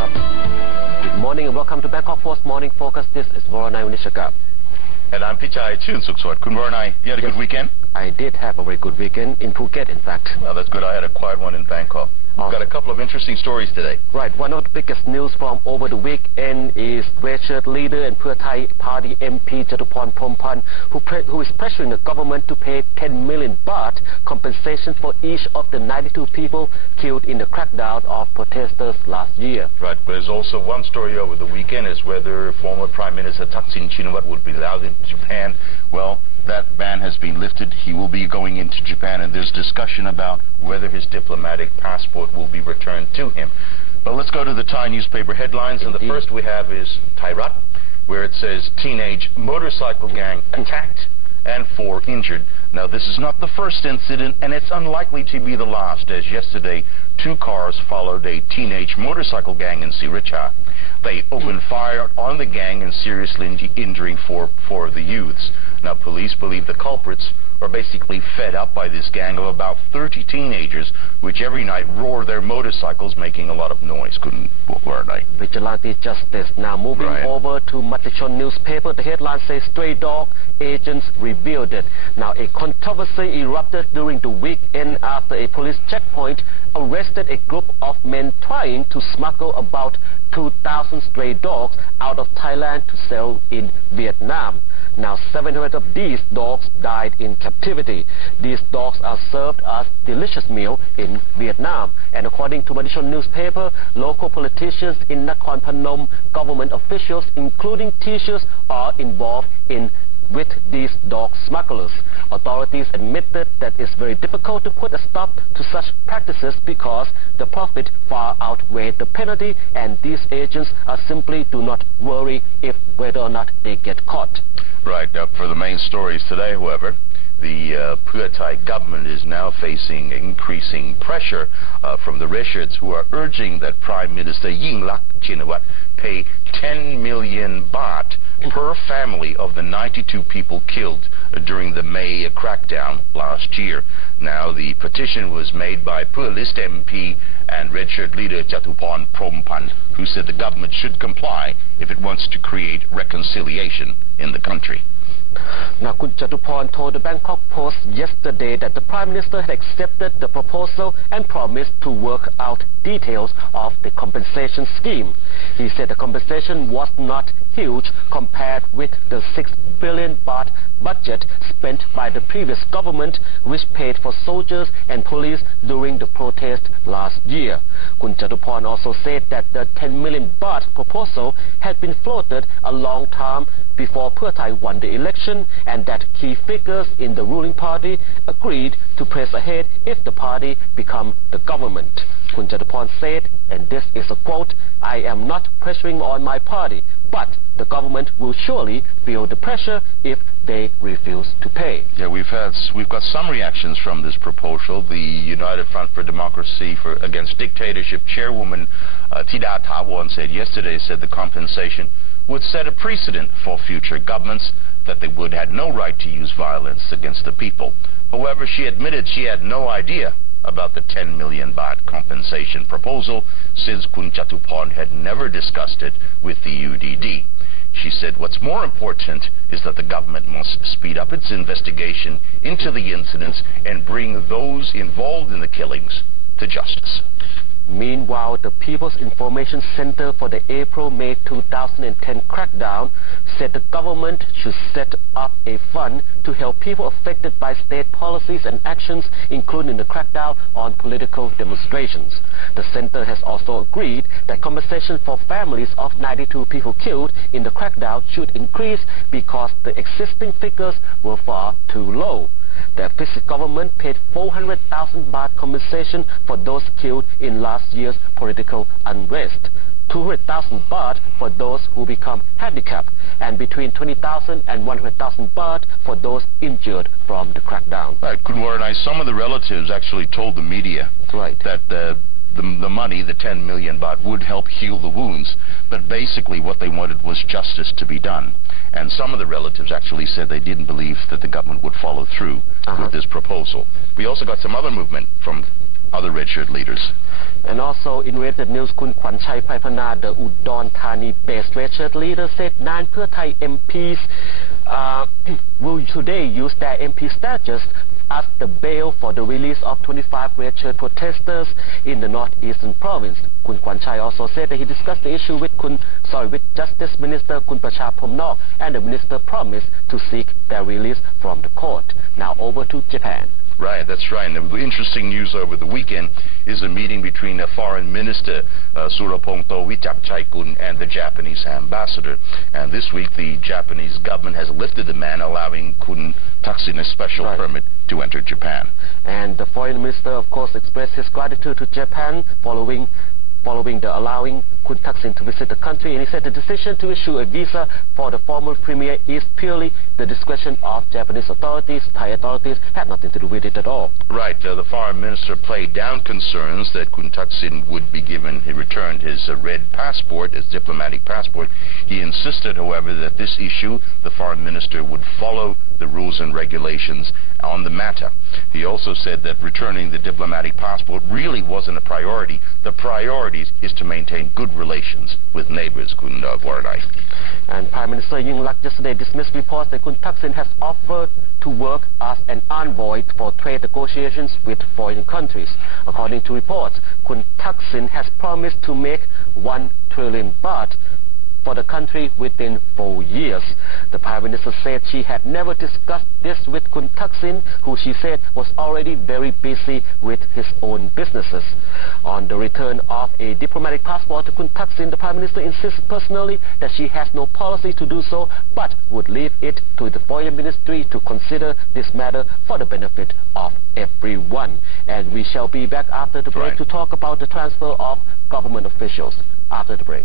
Good morning and welcome to Bangkok Post Morning Focus. This is Voronai Unishaka. And I'm Pichai Chunsukswat. Kun Voronai, you had a good weekend? I did have a very good weekend in Phuket, in fact. Well, that's good. I had a quiet one in Bangkok. We've got a couple of interesting stories today. Right. One of the biggest news from over the weekend is Red Shirt leader and Pheu Thai Party MP Jatuporn Phompan, who is pressuring the government to pay 10 million baht compensation for each of the 92 people killed in the crackdown of protesters last year. Right. But there's also one story over the weekend is whether former Prime Minister Thaksin Shinawatra would be allowed into Japan. Well, that ban has been lifted. He will be going into Japan, and there's discussion about whether his diplomatic passport will be returned to him. But let's go to the Thai newspaper headlines, and the first we have is Thai Rat, where it says teenage motorcycle gang attacked and 4 injured. Now, this is not the first incident, and it's unlikely to be the last, as yesterday 2 cars followed a teenage motorcycle gang in Siricha. They opened fire on the gang and seriously injuring 4 of the youths. Now, police believe the culprits are basically fed up by this gang of about 30 teenagers, which every night roar their motorcycles, making a lot of noise. Vigilante justice. Now, moving over to Matichon newspaper, the headline says stray dog agents revealed it. Now, a controversy erupted during the weekend after a police checkpoint arrested a group of men trying to smuggle about 2,000 stray dogs out of Thailand to sell in Vietnam. Now, 700 of these dogs died in captivity. These dogs are served as delicious meal in Vietnam. And according to Matichon newspaper, local politicians in Nakhon Phanom, government officials, including teachers, are involved with these dog smugglers. Authorities admitted that it's very difficult to put a stop to such practices because the profit far outweighs the penalty, and these agents simply do not worry whether or not they get caught. Right. For the main stories today, however, the Pheu Thai government is now facing increasing pressure from the Red Shirts, who are urging that Prime Minister Yingluck Shinawatra pay 10 million baht per family of the 92 people killed during the May crackdown last year. Now, the petition was made by Pheu List MP and Red Shirt leader Jatuporn Phompan, who said the government should comply if it wants to create reconciliation in the country. Now, Kun Jatuporn told the Bangkok Post yesterday that the Prime Minister had accepted the proposal and promised to work out details of the compensation scheme. He said the compensation was not huge compared with the 6 billion baht budget spent by the previous government, which paid for soldiers and police during the protest last year. Kun Jatuporn also said that the 10 million baht proposal had been floated a long time before Pheu Thai won the election, and that key figures in the ruling party agreed to press ahead if the party become the government. Kun Jatuporn said, and this is a quote, "I am not pressuring on my party, but the government will surely feel the pressure if they refuse to pay." Yeah, we've got some reactions from this proposal. The United Front for Democracy Against Dictatorship chairwoman Thida Thaworn said the compensation would set a precedent for future governments that they would have no right to use violence against the people. However, she admitted she had no idea about the 10 million baht compensation proposal, since Kun Jatuporn had never discussed it with the UDD. She said what's more important is that the government must speed up its investigation into the incidents and bring those involved in the killings to justice. Meanwhile, the People's Information Center for the April-May 2010 crackdown said the government should set up a fund to help people affected by state policies and actions, including the crackdown on political demonstrations. The center has also agreed that compensation for families of 92 people killed in the crackdown should increase because the existing figures were far too low. The official government paid 400,000 baht compensation for those killed in last year's political unrest, 200,000 baht for those who become handicapped, and between 20,000 and 100,000 baht for those injured from the crackdown. Right, Kun Voronai, some of the relatives actually told the media that the money, the 10 million baht, would help heal the wounds, but basically what they wanted was justice to be done. And some of the relatives actually said they didn't believe that the government would follow through with this proposal. We also got some other movement from other red shirt leaders. And also in related news, Kun Kwanchai Paipana, the Udon Thani-based red shirt leader, said 9 Pheu Thai MPs will today use their MP status as the bail for the release of 25 red shirt protesters in the northeastern province. Kun Kwanchai also said that he discussed the issue with Justice Minister Kun Pracha Phomnok, and the minister promised to seek their release from the court. Now over to Japan. Right, that's right. And the interesting news over the weekend is a meeting between the Foreign Minister Surapongto Wichapchaikun and the Japanese ambassador. And this week the Japanese government has lifted the ban allowing Kun Thaksin a special permit to enter Japan. And the Foreign Minister, of course, expressed his gratitude to Japan following the allowing Kun Thaksin to visit the country, and he said the decision to issue a visa for the former premier is purely the discretion of Japanese authorities. Thai authorities had nothing to do with it at all. Right. The foreign minister played down concerns that Kun Thaksin would be returned his red passport, his diplomatic passport. He insisted, however, that this issue, the foreign minister would follow the rules and regulations on the matter. He also said that returning the diplomatic passport really wasn't a priority. The priority is to maintain good relations with neighbors, Kun Waranai. And Prime Minister Yingluck yesterday dismissed reports that Kun Thaksin has offered to work as an envoy for trade negotiations with foreign countries. According to reports, Kun Thaksin has promised to make 1 trillion baht for the country within 4 years. The Prime Minister said she had never discussed this with Kun Thaksin, who she said was already very busy with his own businesses. On the return of a diplomatic passport to Kun Thaksin, the Prime Minister insists personally that she has no policy to do so, but would leave it to the Foreign Ministry to consider this matter for the benefit of everyone. And we shall be back after the break to talk about the transfer of government officials after the break.